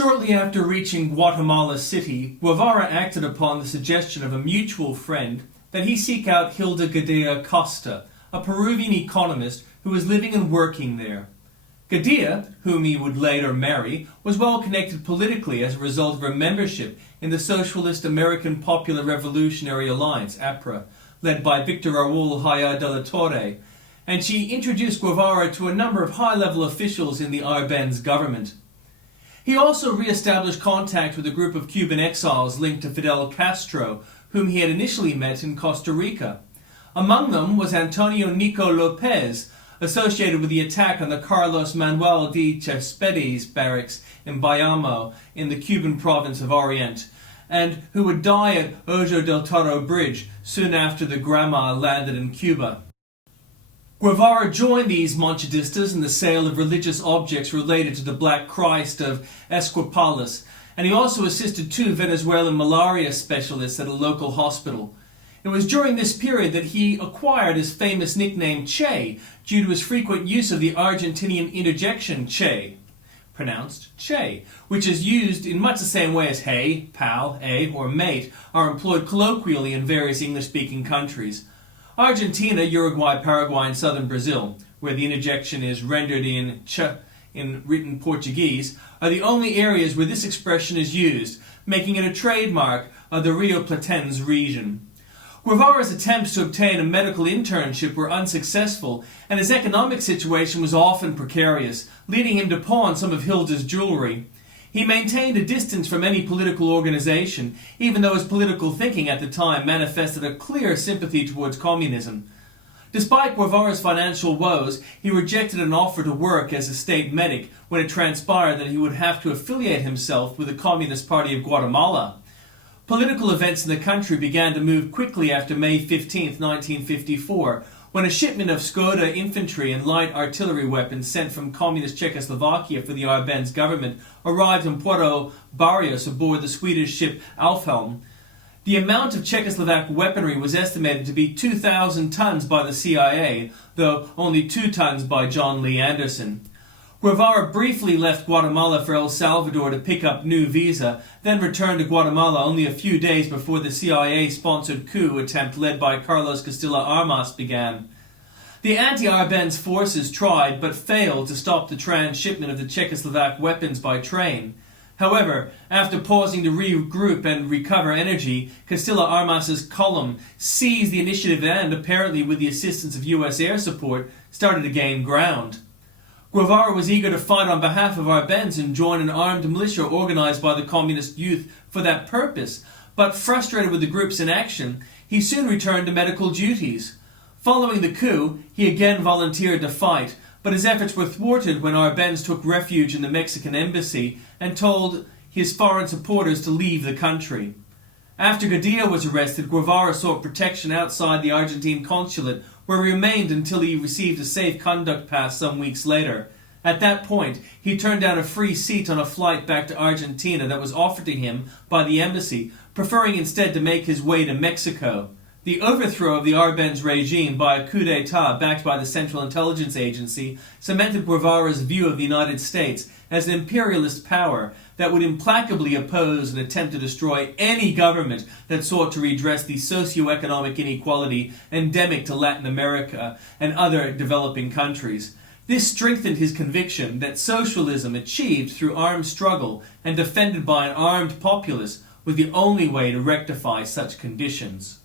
Shortly after reaching Guatemala City, Guevara acted upon the suggestion of a mutual friend that he seek out Hilda Gadea Acosta, a Peruvian economist who was living and working there. Gadea, whom he would later marry, was well connected politically as a result of her membership in the Socialist American Popular Revolutionary Alliance, APRA, led by Victor Raúl Haya de la Torre, and she introduced Guevara to a number of high-level officials in the Arbenz government. He also re-established contact with a group of Cuban exiles linked to Fidel Castro, whom he had initially met in Costa Rica. Among them was Antonio Nico López, associated with the attack on the Carlos Manuel de Céspedes barracks in Bayamo in the Cuban province of Oriente, and who would die at Ojo del Toro Bridge soon after the Granma landed in Cuba. Guevara joined these Monchadistas in the sale of religious objects related to the Black Christ of Esquipulas, and he also assisted two Venezuelan malaria specialists at a local hospital. It was during this period that he acquired his famous nickname Che, due to his frequent use of the Argentinian interjection Che, pronounced Che, which is used in much the same way as hey, pal, or mate are employed colloquially in various English-speaking countries. Argentina, Uruguay, Paraguay, and southern Brazil, where the interjection is rendered in ch in written Portuguese, are the only areas where this expression is used, making it a trademark of the Rio Platense region. Guevara's attempts to obtain a medical internship were unsuccessful, and his economic situation was often precarious, leading him to pawn some of Hilda's jewelry. He maintained a distance from any political organization, even though his political thinking at the time manifested a clear sympathy towards communism. Despite Guevara's financial woes, he rejected an offer to work as a state medic when it transpired that he would have to affiliate himself with the Communist Party of Guatemala. Political events in the country began to move quickly after May 15, 1954, when a shipment of Skoda infantry and light artillery weapons sent from communist Czechoslovakia for the Arbenz government arrived in Puerto Barrios aboard the Swedish ship Alfhelm. The amount of Czechoslovak weaponry was estimated to be 2,000 tons by the CIA, though only 2 tons by John Lee Anderson. Guevara briefly left Guatemala for El Salvador to pick up new visa, then returned to Guatemala only a few days before the CIA-sponsored coup attempt led by Carlos Castilla Armas began. The anti-Arbenz forces tried but failed to stop the transshipment of the Czechoslovak weapons by train. However, after pausing to regroup and recover energy, Castilla Armas's column seized the initiative and, apparently with the assistance of U.S. air support, started to gain ground. Guevara was eager to fight on behalf of Arbenz and join an armed militia organized by the communist youth for that purpose, but frustrated with the group's inaction, he soon returned to medical duties. Following the coup, he again volunteered to fight, but his efforts were thwarted when Arbenz took refuge in the Mexican embassy and told his foreign supporters to leave the country. After Gadea was arrested, Guevara sought protection outside the Argentine consulate, where he remained until he received a safe conduct pass some weeks later. At that point, he turned down a free seat on a flight back to Argentina that was offered to him by the embassy, preferring instead to make his way to Mexico. The overthrow of the Arbenz regime by a coup d'etat backed by the Central Intelligence Agency cemented Guevara's view of the United States as an imperialist power that would implacably oppose and attempt to destroy any government that sought to redress the socio-economic inequality endemic to Latin America and other developing countries. This strengthened his conviction that socialism achieved through armed struggle and defended by an armed populace was the only way to rectify such conditions.